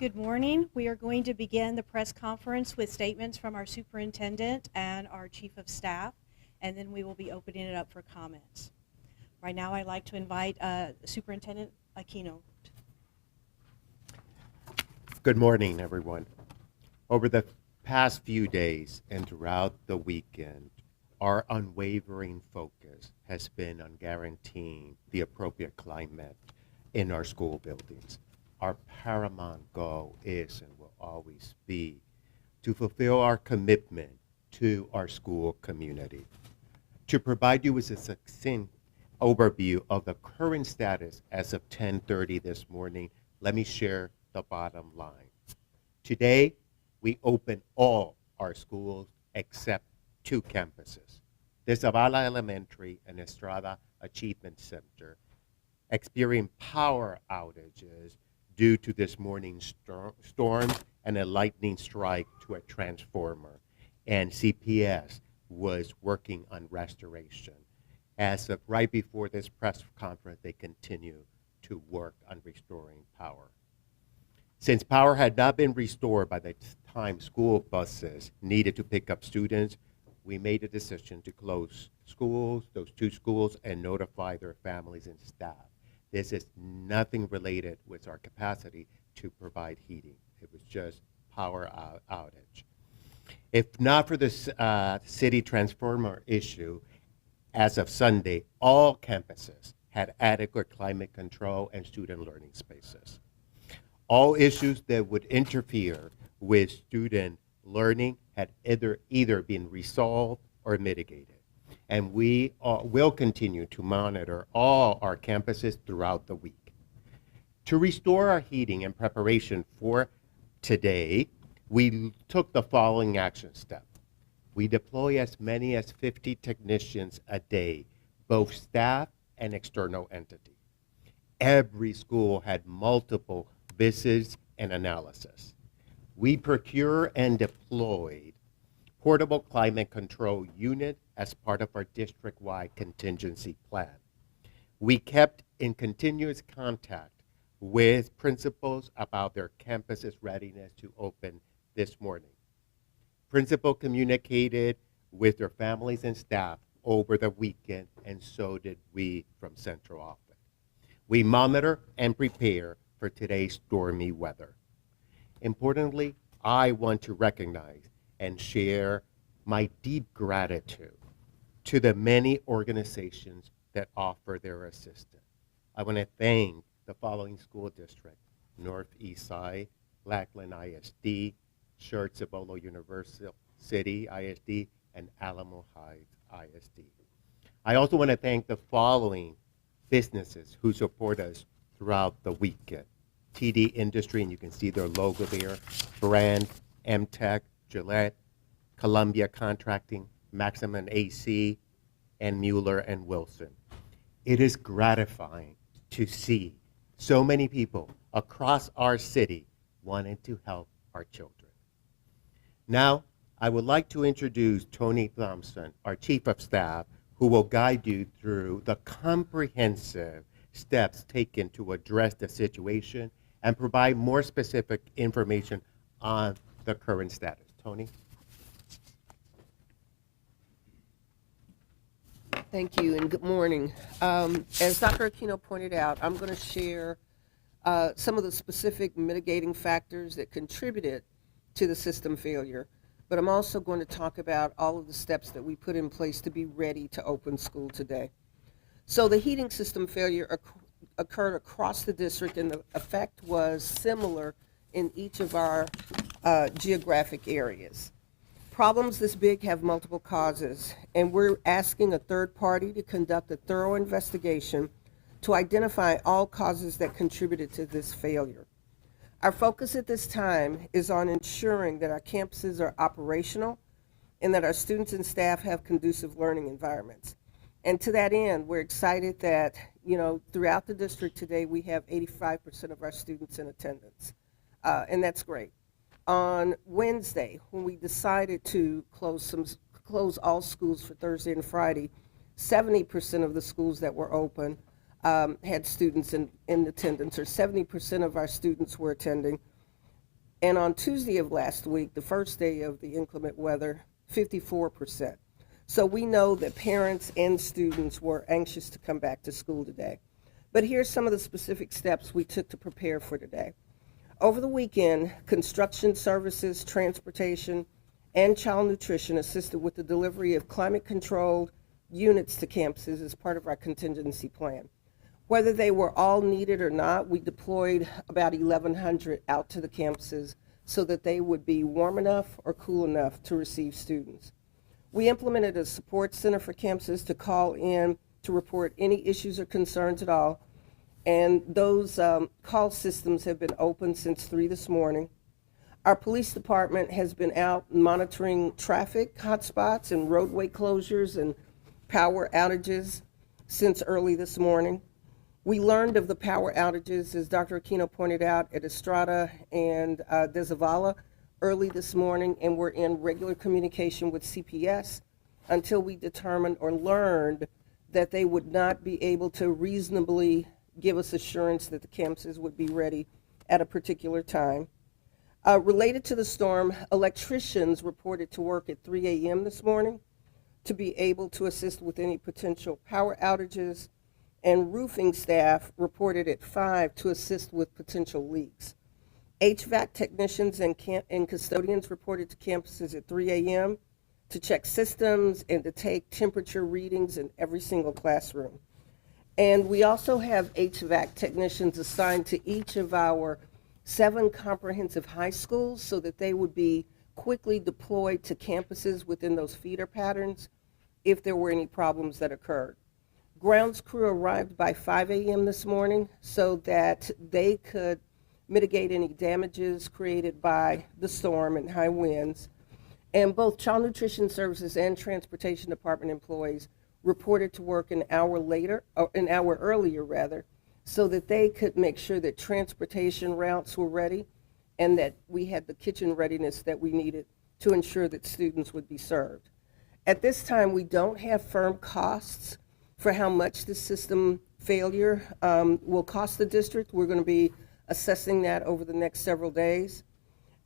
Good morning. We are going to begin the press conference with statements from our superintendent and our chief of staff, and then we will be opening it up for comments. Right now, I'd like to invite Superintendent Aquino. Good morning, everyone. Over the past few days and throughout the weekend, our unwavering focus has been on guaranteeing the appropriate climate in our school buildings. Our paramount goal is and will always be to fulfill our commitment to our school community. To provide you with a succinct overview of the current status as of 10:30 this morning, let me share the bottom line. Today, we open all our schools except two campuses. The Zavala Elementary and Estrada Achievement Center experienced power outages due to this morning's storm and a lightning strike to a transformer, and CPS was working on restoration. As of right before this press conference, they continue to work on restoring power. Since power had not been restored by the time school buses needed to pick up students, we made a decision to close schools, those two schools, and notify their families and staff. This is nothing related with our capacity to provide heating. It was just power outage. If not for this city transformer issue, as of Sunday, all campuses had adequate climate control and student learning spaces. All issues that would interfere with student learning had either been resolved or mitigated. And we will continue to monitor all our campuses throughout the week. To restore our heating in preparation for today, we took the following action step. We deploy as many as 50 technicians a day, both staff and external entity. Every school had multiple visits and analysis. We procure and deployed portable climate control unit as part of our district-wide contingency plan. We kept in continuous contact with principals about their campus's readiness to open this morning. Principal communicated with their families and staff over the weekend, and so did we from central office. We monitor and prepare for today's stormy weather. Importantly, I want to recognize and share my deep gratitude to the many organizations that offer their assistance. I want to thank the following school districts: Northeast Side, Lackland ISD, Shirt Cibolo University ISD, and Alamo Heights ISD. I also want to thank the following businesses who support us throughout the weekend: TD Industry, and you can see their logo there, Brand, MTech, Gillette, Columbia Contracting, Maximum AC, and Mueller and Wilson. It is gratifying to see so many people across our city wanting to help our children. Now, I would like to introduce Tony Thompson, our Chief of Staff, who will guide you through the comprehensive steps taken to address the situation and provide more specific information on the current status. Tony? Thank you, and good morning. As Dr. Aquino pointed out, I'm going to share some of the specific mitigating factors that contributed to the system failure, but I'm also going to talk about all of the steps that we put in place to be ready to open school today. So the heating system failure occurred across the district, and the effect was similar in each of our geographic areas. Problems this big have multiple causes, and we're asking a third party to conduct a thorough investigation to identify all causes that contributed to this failure. Our focus at this time is on ensuring that our campuses are operational and that our students and staff have conducive learning environments. And to that end, we're excited that, throughout the district today, we have 85% of our students in attendance, and that's great. On Wednesday, when we decided to close all schools for Thursday and Friday, 70% of the schools that were open had students in attendance, or 70% of our students were attending. And on Tuesday of last week, the first day of the inclement weather, 54%. So we know that parents and students were anxious to come back to school today. But here's some of the specific steps we took to prepare for today. Over the weekend, construction services, transportation, and child nutrition assisted with the delivery of climate-controlled units to campuses as part of our contingency plan. Whether they were all needed or not, we deployed about 1,100 out to the campuses so that they would be warm enough or cool enough to receive students. We implemented a support center for campuses to call in to report any issues or concerns at all, and those call systems have been open since 3 this morning. Our police department has been out monitoring traffic hotspots and roadway closures and power outages since early this morning. We learned of the power outages, as Dr. Aquino pointed out, at Estrada and Dezavala early this morning, and we're in regular communication with CPS until we determined or learned that they would not be able to reasonably give us assurance that the campuses would be ready at a particular time. Related to the storm, electricians reported to work at 3 a.m. this morning to be able to assist with any potential power outages, and roofing staff reported at 5 to assist with potential leaks. HVAC technicians and custodians reported to campuses at 3 a.m. to check systems and to take temperature readings in every single classroom. And we also have HVAC technicians assigned to each of our 7 comprehensive high schools so that they would be quickly deployed to campuses within those feeder patterns if there were any problems that occurred. Grounds crew arrived by 5 a.m. this morning so that they could mitigate any damages created by the storm and high winds. And both Child Nutrition Services and Transportation Department employees reported to work an hour earlier, so that they could make sure that transportation routes were ready and that we had the kitchen readiness that we needed to ensure that students would be served. At this time, we don't have firm costs for how much the system failure will cost the district. We're going to be assessing that over the next several days.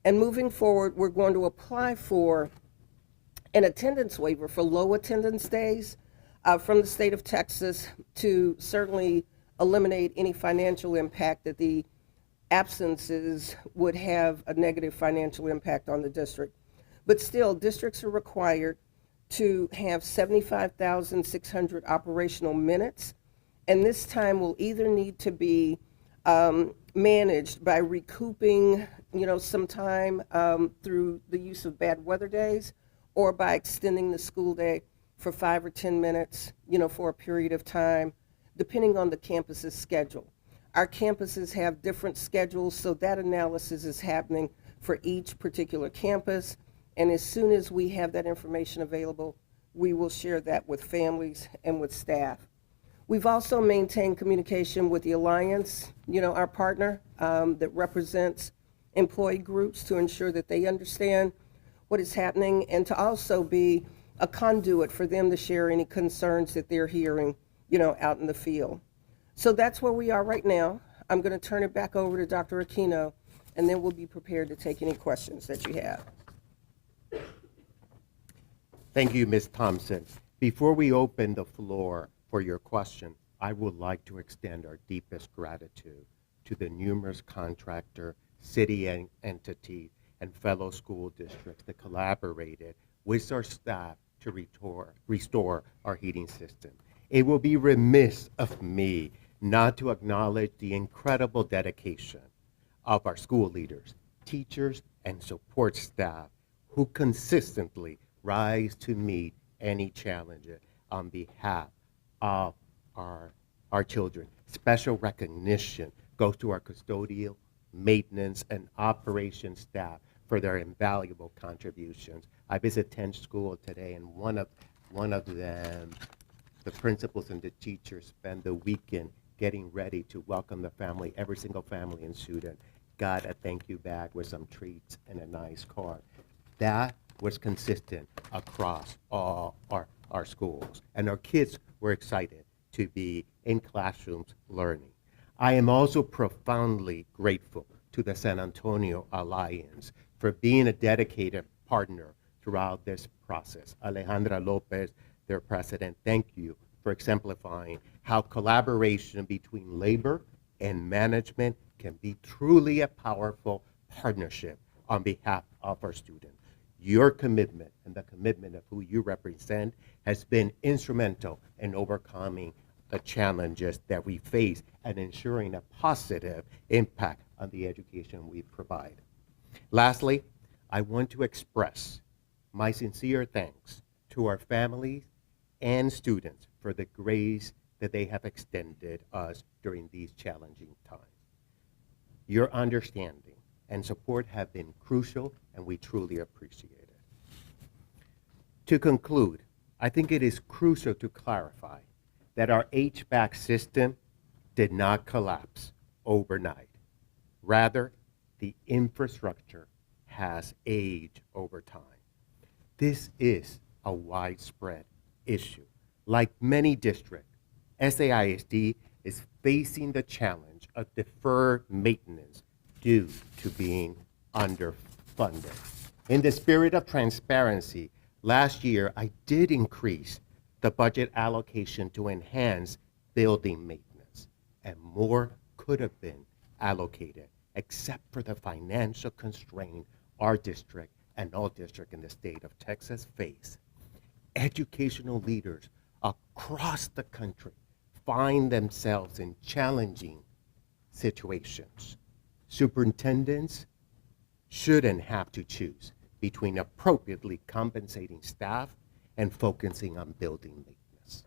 And moving forward, we're going to apply for an attendance waiver for low attendance days from the state of Texas to certainly eliminate any financial impact that the absences would have a negative financial impact on the district. But still, districts are required to have 75,600 operational minutes, and this time will either need to be managed by recouping, some time through the use of bad weather days, or by extending the school day for 5 or 10 minutes, for a period of time, depending on the campus's schedule. Our campuses have different schedules, so that analysis is happening for each particular campus. And as soon as we have that information available, we will share that with families and with staff. We've also maintained communication with the Alliance, our partner that represents employee groups, to ensure that they understand what is happening and to also be a conduit for them to share any concerns that they're hearing, out in the field. So that's where we are right now. I'm going to turn it back over to Dr. Aquino, and then we'll be prepared to take any questions that you have. Thank you, Ms. Thompson. Before we open the floor for your question, I would like to extend our deepest gratitude to the numerous contractor, city entities, and fellow school districts that collaborated with our staff to restore our heating system. It will be remiss of me not to acknowledge the incredible dedication of our school leaders, teachers, and support staff who consistently rise to meet any challenges on behalf of our children. Special recognition goes to our custodial, maintenance, and operations staff for their invaluable contributions. I visited 10 schools today, and one of them, the principals and the teachers, spend the weekend getting ready to welcome the family, every single family and student, got a thank you bag with some treats and a nice card. That was consistent across all our schools, and our kids were excited to be in classrooms learning. I am also profoundly grateful to the San Antonio Alliance for being a dedicated partner throughout this process. Alejandra Lopez, their president, thank you for exemplifying how collaboration between labor and management can be truly a powerful partnership on behalf of our students. Your commitment and the commitment of who you represent has been instrumental in overcoming the challenges that we face and ensuring a positive impact on the education we provide. Lastly, I want to express my sincere thanks to our families and students for the grace that they have extended us during these challenging times. Your understanding and support have been crucial, and we truly appreciate it. To conclude, I think it is crucial to clarify that our HVAC system did not collapse overnight. Rather, the infrastructure has aged over time. This is a widespread issue. Like many districts, SAISD is facing the challenge of deferred maintenance due to being underfunded. In the spirit of transparency, last year I did increase the budget allocation to enhance building maintenance, and more could have been allocated, except for the financial constraint our district and all districts in the state of Texas face. Educational leaders across the country find themselves in challenging situations. Superintendents shouldn't have to choose between appropriately compensating staff and focusing on building maintenance.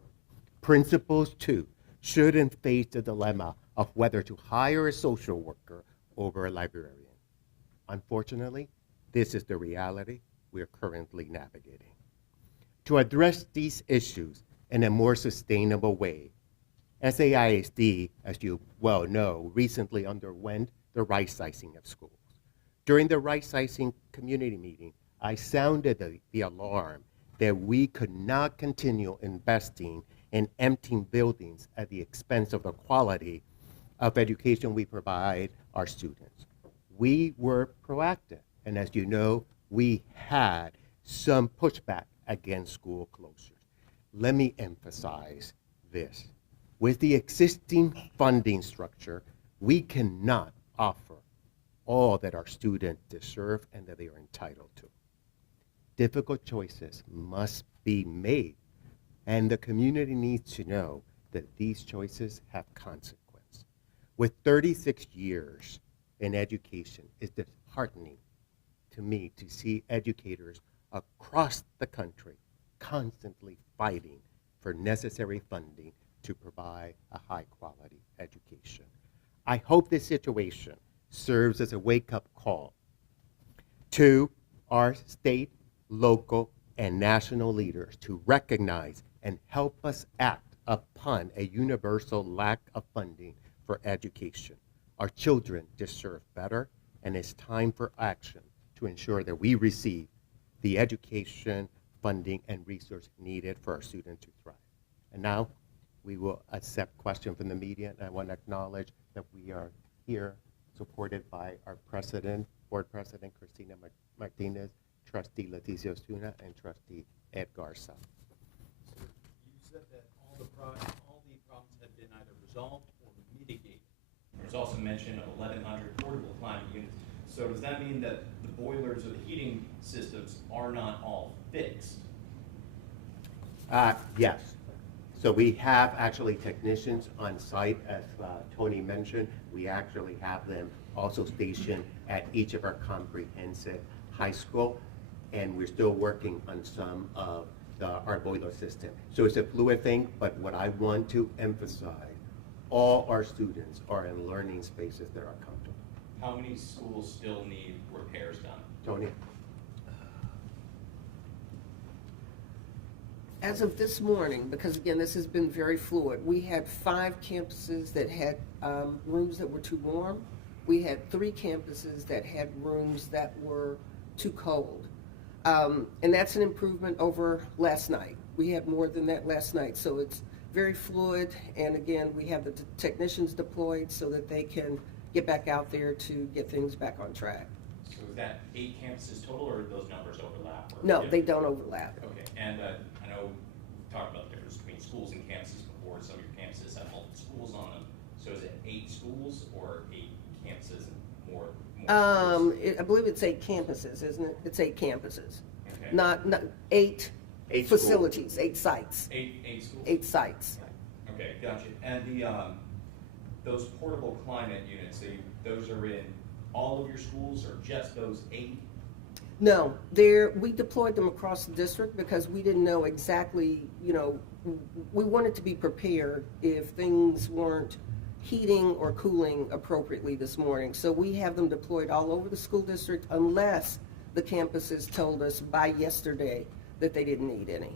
Principals, too, shouldn't face the dilemma of whether to hire a social worker over a librarian. Unfortunately, this is the reality we're currently navigating. To address these issues in a more sustainable way, SAISD, as you well know, recently underwent the right-sizing of schools. During the right-sizing community meeting, I sounded the alarm that we could not continue investing in emptying buildings at the expense of the quality of education we provide our students. We were proactive, and as you know, we had some pushback against school closures. Let me emphasize this. With the existing funding structure, we cannot offer all that our students deserve and that they are entitled to. Difficult choices must be made, and the community needs to know that these choices have consequence. With 36 years in education, it's disheartening to me to see educators across the country constantly fighting for necessary funding to provide a high-quality education. I hope this situation serves as a wake-up call to our state, local, and national leaders to recognize and help us act upon a universal lack of funding for education. Our children deserve better, and it's time for action to ensure that we receive the education, funding, and resources needed for our students to thrive. And now, we will accept questions from the media, and I want to acknowledge that we are here supported by our president, board president, Cristina Martinez, trustee Leticia Osuna, and trustee Ed Garza. You said that all the problems have been either resolved or mitigated. There's also mention of 1,100 portable climate units. So does that mean that the boilers or the heating systems are not all fixed? Yes. So we have actually technicians on site, as Tony mentioned. We actually have them also stationed at each of our comprehensive high school, and we're still working on some of our boiler system. So it's a fluid thing, but what I want to emphasize, all our students are in learning spaces that are comfortable. How many schools still need repairs done? Tony? As of this morning, because again, this has been very fluid, we had 5 campuses that had rooms that were too warm. We had 3 campuses that had rooms that were too cold. And that's an improvement over last night. We had more than that last night, so it's very fluid. And again, we have the technicians deployed so that they can get back out there to get things back on track. So is that 8 campuses total, or do those numbers overlap? Or No, they don't overlap. Okay, and I know we talked about the difference between schools and campuses before. Some of your campuses have multiple schools on them. So is it 8 schools or 8 campuses and more schools? I believe it's 8 campuses, isn't it? It's 8 campuses, Okay. not 8 8 schools. facilities, 8 sites, 8 schools? 8 sites. Okay, gotcha. And those portable climate units, those are in all of your schools or just those 8? No, we deployed them across the district because we didn't know exactly, we wanted to be prepared if things weren't heating or cooling appropriately this morning. So we have them deployed all over the school district unless the campuses told us by yesterday that they didn't need any.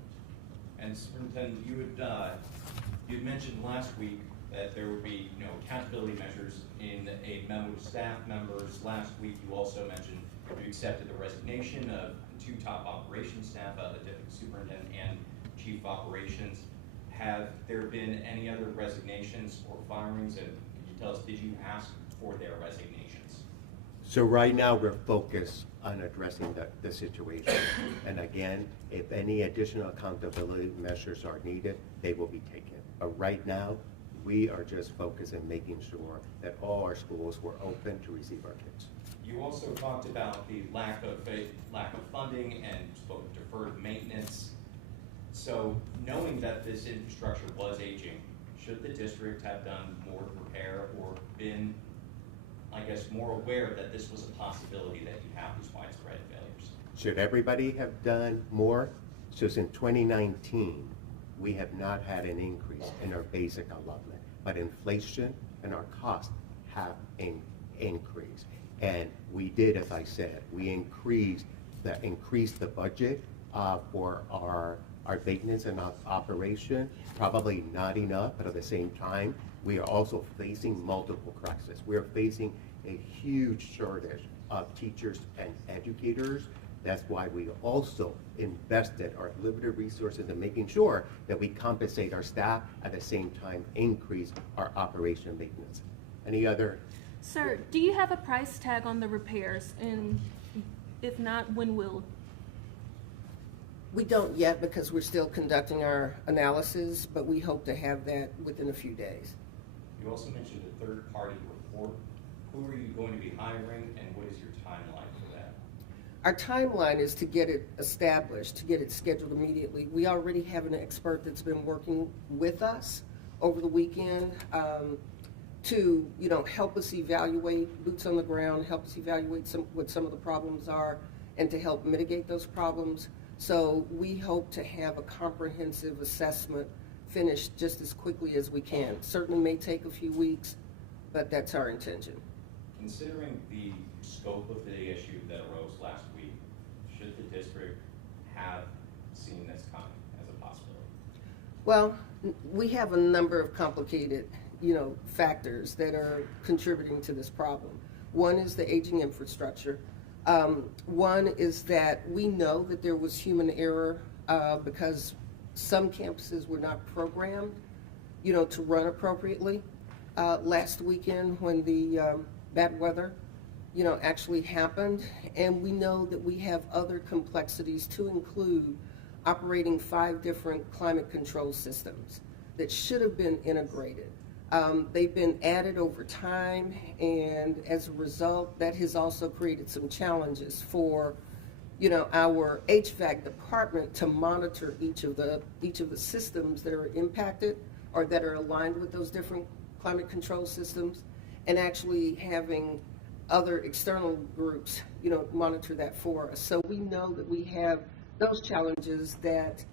And Superintendent, you'd mentioned last week that there would be, accountability measures in a memo to staff members. Last week, you also mentioned you accepted the resignation of the 2 top operations staff, the deputy superintendent and chief operations. Have there been any other resignations or firings? And could you tell us, did you ask for their resignations? So right now, we're focused on addressing the situation. And again, if any additional accountability measures are needed, they will be taken. But right now, we are just focused on making sure that all our schools were open to receive our kids. You also talked about the lack of funding and spoke of deferred maintenance. So knowing that this infrastructure was aging, should the district have done more to prepare or been, I guess, more aware that this was a possibility that you have these widespread failures? Should everybody have done more? So since 2019, we have not had an increase in our basic allotment, but inflation and our costs have increased. And we did, as I said, we increased the budget for our maintenance and operation. Probably not enough, but at the same time, we are also facing multiple crises. We are facing a huge shortage of teachers and educators. That's why we also invested our limited resources in making sure that we compensate our staff, at the same time increase our operation maintenance. Any other? Sir, do you have a price tag on the repairs? And if not, when will? We don't yet because we're still conducting our analysis, but we hope to have that within a few days. You also mentioned a third-party report. Who are you going to be hiring, and what is your timeline for that? Our timeline is to get it established, to get it scheduled immediately. We already have an expert that's been working with us over the weekend to, help us evaluate, boots on the ground, help us evaluate what some of the problems are, and to help mitigate those problems. So we hope to have a comprehensive assessment finished just as quickly as we can. Certainly may take a few weeks, but that's our intention. Considering the scope of the issue that arose last week, should the district have seen this coming as a possibility? Well, we have a number of complicated, factors that are contributing to this problem. One is the aging infrastructure. One is that we know that there was human error because some campuses were not programmed, to run appropriately. Last weekend when the bad weather, actually happened, and we know that we have other complexities to include operating 5 different climate control systems that should have been integrated. They've been added over time, and as a result, that has also created some challenges for, our HVAC department to monitor each of the systems that are impacted or that are aligned with those different climate control systems, and actually having other external groups, monitor that for us. So we know that we have those challenges that,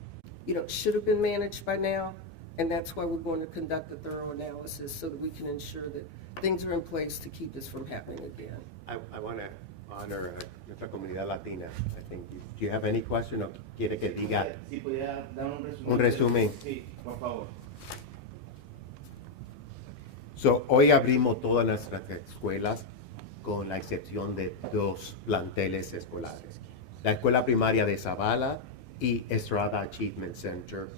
should have been managed by now. And that's why we're going to conduct a thorough analysis so that we can ensure that things are in place to keep this from happening again. I want to honor nuestra comunidad latina. I think. Do you have any question o quiere que diga Si pudiera dar un resumen? Sí, por favor. So, hoy abrimos todas nuestras escuelas con la excepción de 2 planteles escolares. La escuela primaria de Zavala y Estrada Achievement Center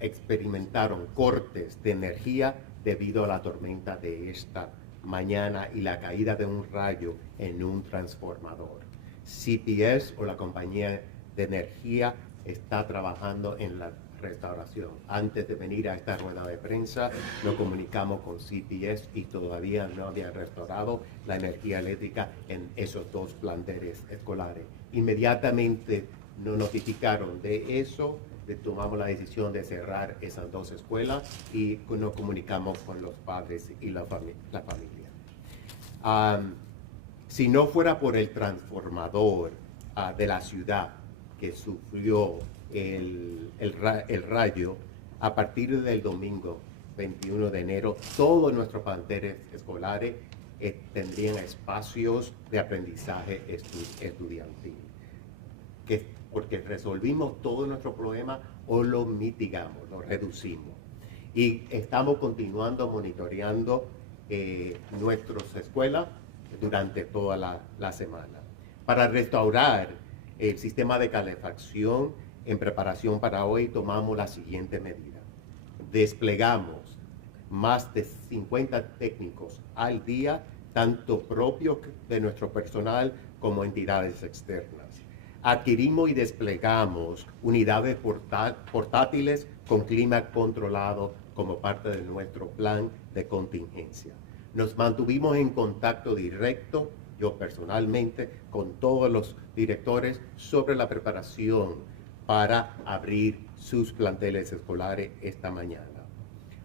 experimentaron cortes de energía debido a la tormenta de esta mañana y la caída de un rayo en un transformador. CPS o la compañía de energía está trabajando en la restauración. Antes de venir a esta rueda de prensa, nos comunicamos con CPS y todavía no habían restaurado la energía eléctrica en esos dos planteles escolares. Inmediatamente nos notificaron de eso, tomamos la decisión de cerrar esas dos escuelas y nos comunicamos con los padres y la familia. Si no fuera por el transformador de la ciudad que sufrió el rayo, a partir del domingo 21 de enero, todos nuestros planteles escolares tendrían espacios de aprendizaje estudiantil. Porque resolvimos todo nuestro problema o lo mitigamos, lo reducimos. Y estamos continuando monitoreando nuestras escuelas durante toda la semana. Para restaurar el sistema de calefacción en preparación para hoy, tomamos la siguiente medida. Desplegamos más de 50 técnicos al día, tanto propios de nuestro personal como entidades externas. Adquirimos y desplegamos unidades portátiles con clima controlado como parte de nuestro plan de contingencia. Nos mantuvimos en contacto directo, yo personalmente, con todos los directores sobre la preparación para abrir sus planteles escolares esta mañana.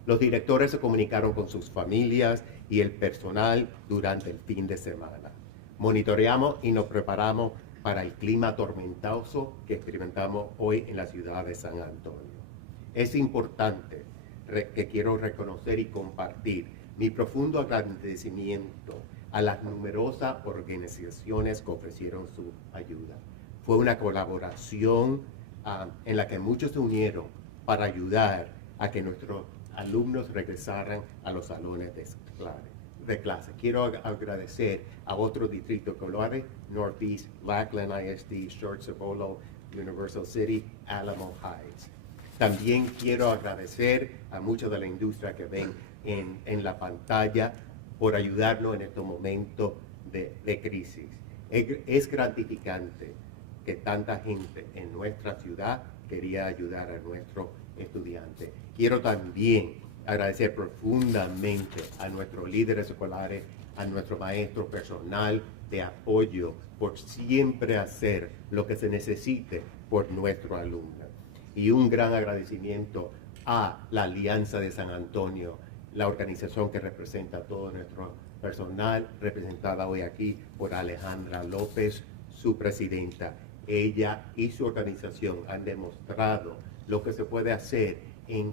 Los directores se comunicaron con sus familias y el personal durante el fin de semana. Monitoreamos y nos preparamos para el clima tormentoso que experimentamos hoy en la ciudad de San Antonio. Es importante que quiero reconocer y compartir mi profundo agradecimiento a las numerosas organizaciones que ofrecieron su ayuda. Fue una colaboración en la que muchos se unieron para ayudar a que nuestros alumnos regresaran a los salones de clase. Quiero agradecer a otros distritos escolares, Northeast, Lackland ISD, Short Cibolo, Universal City, Alamo Heights. También quiero agradecer a muchos de la industria que ven en la pantalla por ayudarnos en estos momentos de crisis. Es gratificante que tanta gente en nuestra ciudad quería ayudar a nuestros estudiantes. Quiero también agradecer profundamente a nuestros líderes escolares, a nuestro maestro personal de apoyo por siempre hacer lo que se necesite por nuestros alumnos. Y un gran agradecimiento a la Alianza de San Antonio, la organización que representa a todo nuestro personal, representada hoy aquí por Alejandra López, su presidenta. Ella y su organización han demostrado lo que se puede hacer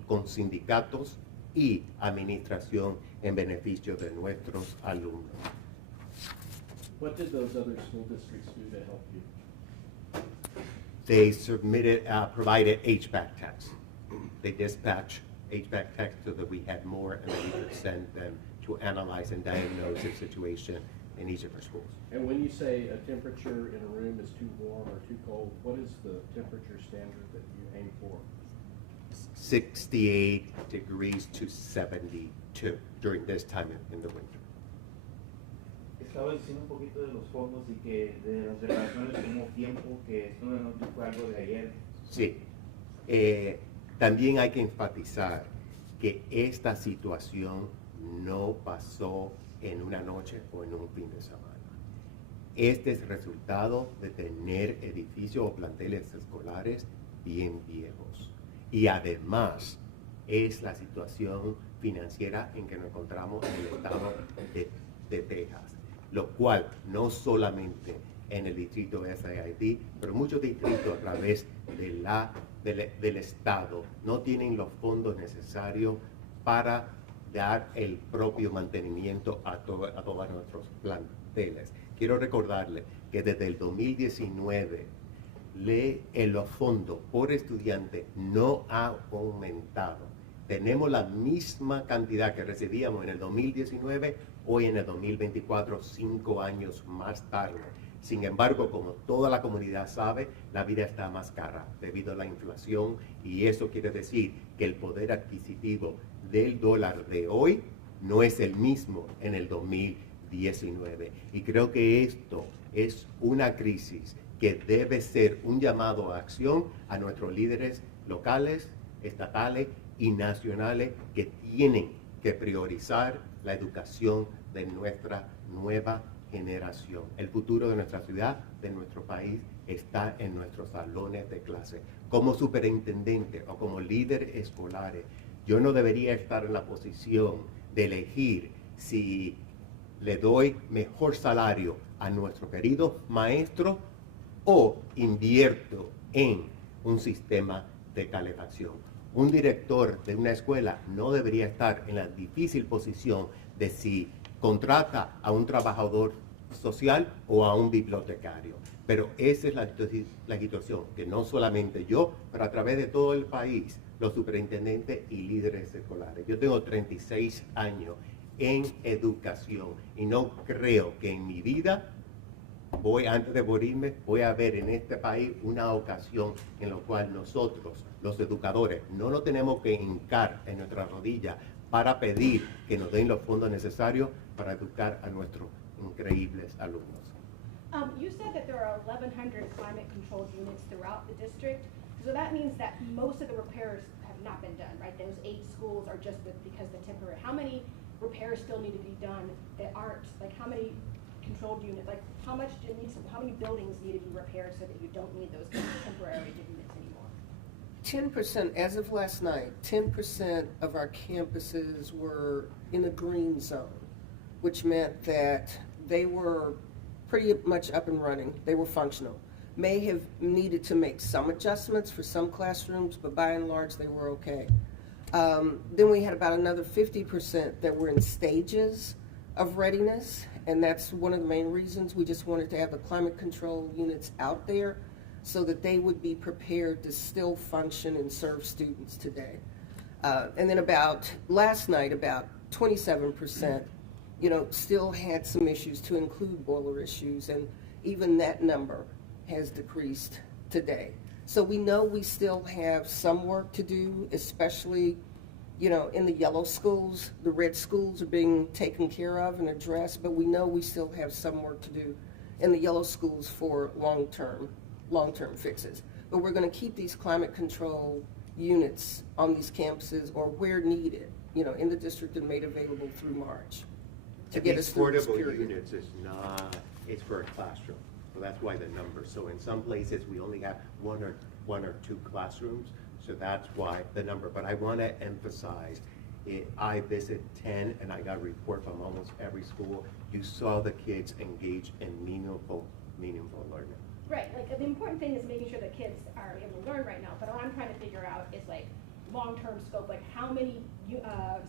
con sindicatos y administración en beneficio de nuestros alumnos. What did those other school districts do to help you? They provided HVAC techs. They dispatched HVAC techs so that we had more and then we could send them to analyze and diagnose the situation in each of our schools. And when you say a temperature in a room is too warm or too cold, what is the temperature standard that you aim for? 68 degrees to 72 during this time in the winter. Estaba diciendo un poquito de los fondos y que de las declaraciones como tiempo, que esto no fue algo de ayer. Sí. También hay que enfatizar que esta situación no pasó en una noche o en un fin de semana. Este es el resultado de tener edificios o planteles escolares bien viejos. Y además es la situación financiera en que nos encontramos en el estado de Texas, lo cual no solamente en el distrito SAID, pero muchos distritos a través del estado no tienen los fondos necesarios para dar el propio mantenimiento a todos nuestros planteles. Quiero recordarle que desde el 2019 los fondos por estudiante no ha aumentado. Tenemos la misma cantidad que recibíamos en el 2019, hoy en el 2024, 5 años más tarde. Sin embargo, como toda la comunidad sabe, la vida está más cara debido a la inflación y eso quiere decir que el poder adquisitivo del dólar de hoy no es el mismo en el 2019. Y creo que esto es una crisis que debe ser un llamado a acción a nuestros líderes locales, estatales y nacionales que tienen que priorizar la educación de nuestra nueva generación. El futuro de nuestra ciudad, de nuestro país, está en nuestros salones de clase. Como superintendente o como líder escolares, yo no debería estar en la posición de elegir si le doy mejor salario a nuestro querido maestro o invierto en un sistema de calefacción. Un director de una escuela no debería estar en la difícil posición de si contrata a un trabajador social o a un bibliotecario. Pero esa es la situación que no solamente yo, pero a través de todo el país, los superintendentes y líderes escolares. Yo tengo 36 años en educación y no creo que en mi vida antes de morirme, voy a ver en este país una ocasión en la cual nosotros, los educadores, no nos tenemos que hincar en nuestra rodilla para pedir que nos den los fondos necesarios para educar a nuestros increíbles alumnos. You said that there are 1,100 climate-controlled units throughout the district, so that means that most of the repairs have not been done, right? Those 8 schools are just because the temporary. How many repairs still need to be done that aren't, like how many controlled units, like how many buildings need to be repaired so that you don't need those temporary units anymore? 10%, as of last night, 10% of our campuses were in a green zone, which meant that they were pretty much up and running. They were functional. May have needed to make some adjustments for some classrooms, but by and large, they were okay. Then we had about another 50% that were in stages of readiness, and that's one of the main reasons we just wanted to have the climate control units out there so that they would be prepared to still function and serve students today. And then last night, about 27%, still had some issues, to include boiler issues, and even that number has decreased today. So we know we still have some work to do, especially in the yellow schools. The red schools are being taken care of and addressed, but we know we still have some work to do in the yellow schools for long-term fixes. But we're going to keep these climate control units on these campuses or where needed, in the district and made available through March to get us through this portable period. units it's for a classroom. So that's why the number. So in some places we only have one or two classrooms. So that's why the number. But I want to emphasize, I visit 10 and I got a report from almost every school. You saw the kids engage in meaningful learning. Right, like the important thing is making sure that kids are able to learn right now, but what I'm trying to figure out is like long-term scope, like how many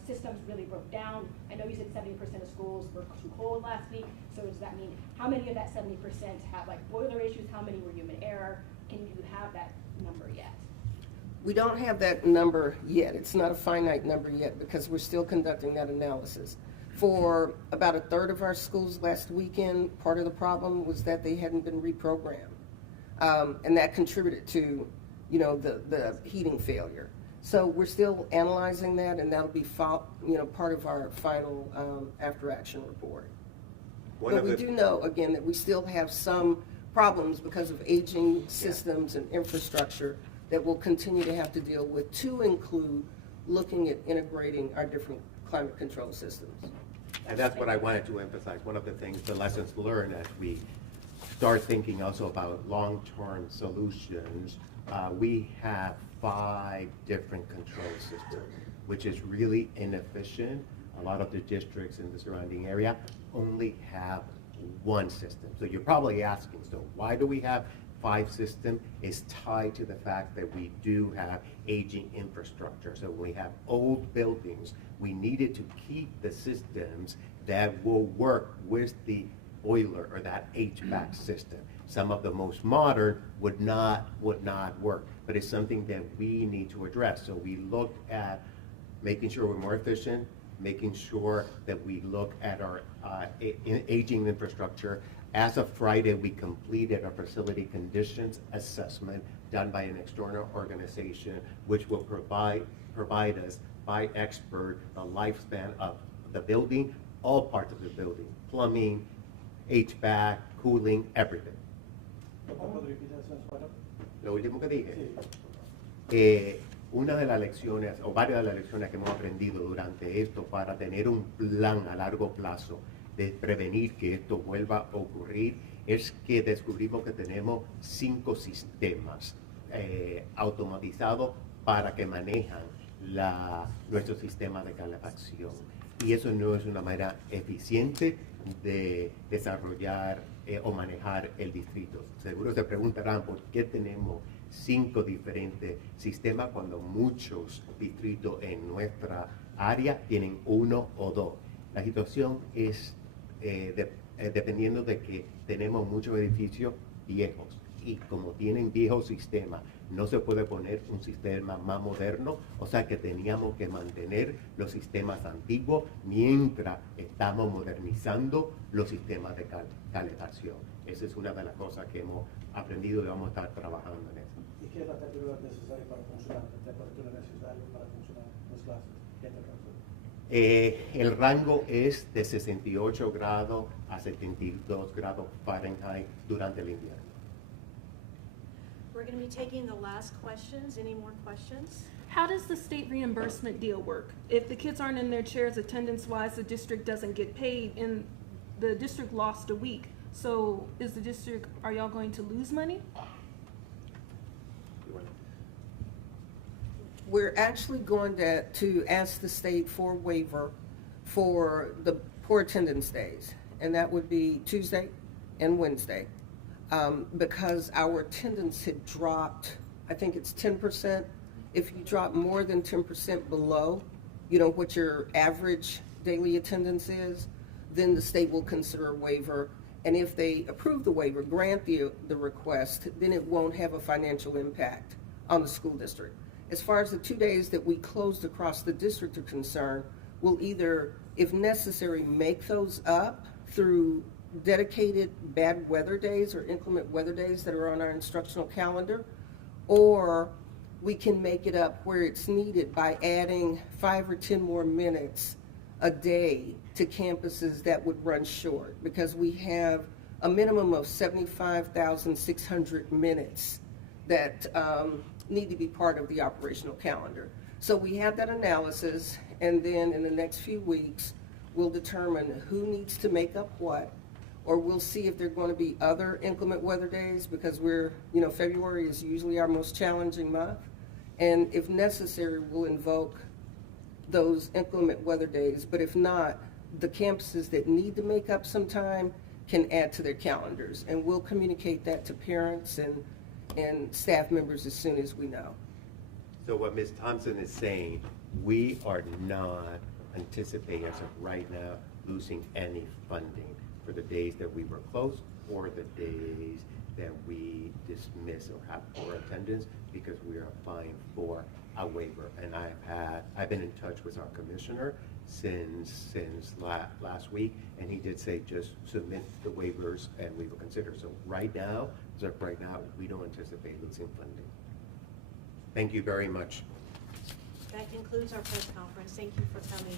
systems really broke down. I know you said 70% of schools were too cold last week, so does that mean how many of that 70% have like boiler issues, how many were human error? Can you have that number yet? We don't have that number yet. It's not a finite number yet because we're still conducting that analysis. For about a third of our schools last weekend, part of the problem was that they hadn't been reprogrammed. And that contributed to, the heating failure. So we're still analyzing that, and that'll be part of our final after-action report. But we do know, again, that we still have some problems because of aging systems and infrastructure that we'll continue to have to deal with, to include looking at integrating our different climate control systems. And that's what I wanted to emphasize. One of the things, the lessons learned as we start thinking also about long-term solutions, we have 5 different control systems, which is really inefficient. A lot of the districts in the surrounding area only have one system. So you're probably asking, so why do we have 5 systems? Is tied to the fact that we do have aging infrastructure. So when we have old buildings, we needed to keep the systems that will work with the boiler or that HVAC system. Some of the most modern would not work, but it's something that we need to address. So we looked at making sure we're more efficient, making sure that we look at our aging infrastructure. As of Friday, we completed a facility conditions assessment done by an external organization, which will provide us by expert a lifespan of the building, all parts of the building, plumbing, HVAC, cooling, everything. Lo último que dije. Una de las lecciones, o varias de las lecciones que hemos aprendido durante esto para tener un plan a largo plazo de prevenir que esto vuelva a ocurrir, es que descubrimos que tenemos 5 sistemas automatizados para que manejan nuestro sistema de calefacción. Y eso no es una manera eficiente de desarrollar o manejar el distrito. Seguro se preguntarán por qué tenemos 5 diferentes sistemas cuando muchos distritos en nuestra área tienen 1 o 2. La situación es dependiendo de que tenemos muchos edificios viejos y como tienen viejos sistemas, no se puede poner un sistema más moderno, o sea que teníamos que mantener los sistemas antiguos mientras estamos modernizando los sistemas de calefacción. Esa es una de las cosas que hemos aprendido y vamos a estar trabajando en eso. ¿Y qué es la temperatura necesaria para funcionar? ¿La temperatura necesaria para funcionar las clases? ¿Qué temperatura? El rango es de 68 grados a 72 grados Fahrenheit durante el invierno. We're going to be taking the last questions. Any more questions? How does the state reimbursement deal work? If the kids aren't in their chairs attendance-wise, the district doesn't get paid, and the district lost a week. So is the district, are y'all going to lose money? We're actually going to ask the state for waiver for the poor attendance days, and that would be Tuesday and Wednesday. Because our attendance had dropped, I think it's 10%. If you drop more than 10% below, what your average daily attendance is, then the state will consider a waiver. And if they approve the waiver, grant the request, then it won't have a financial impact on the school district. As far as the 2 days that we closed across the district are concerned, we'll either, if necessary, make those up through dedicated bad weather days or inclement weather days that are on our instructional calendar, or we can make it up where it's needed by adding 5 or 10 more minutes a day to campuses that would run short, because we have a minimum of 75,600 minutes that need to be part of the operational calendar. So we have that analysis, and then in the next few weeks, we'll determine who needs to make up what, or we'll see if there are going to be other inclement weather days, because February is usually our most challenging month. And if necessary, we'll invoke those inclement weather days. But if not, the campuses that need to make up some time can add to their calendars. And we'll communicate that to parents and staff members as soon as we know. So what Ms. Thompson is saying, we are not anticipating as of right now losing any funding for the days that we were closed or the days that we dismiss or have poor attendance, because we are applying for a waiver. And I've been in touch with our commissioner since last week, and he did say just submit the waivers and we will consider. So right now, we don't anticipate losing funding. Thank you very much. That concludes our press conference. Thank you for coming.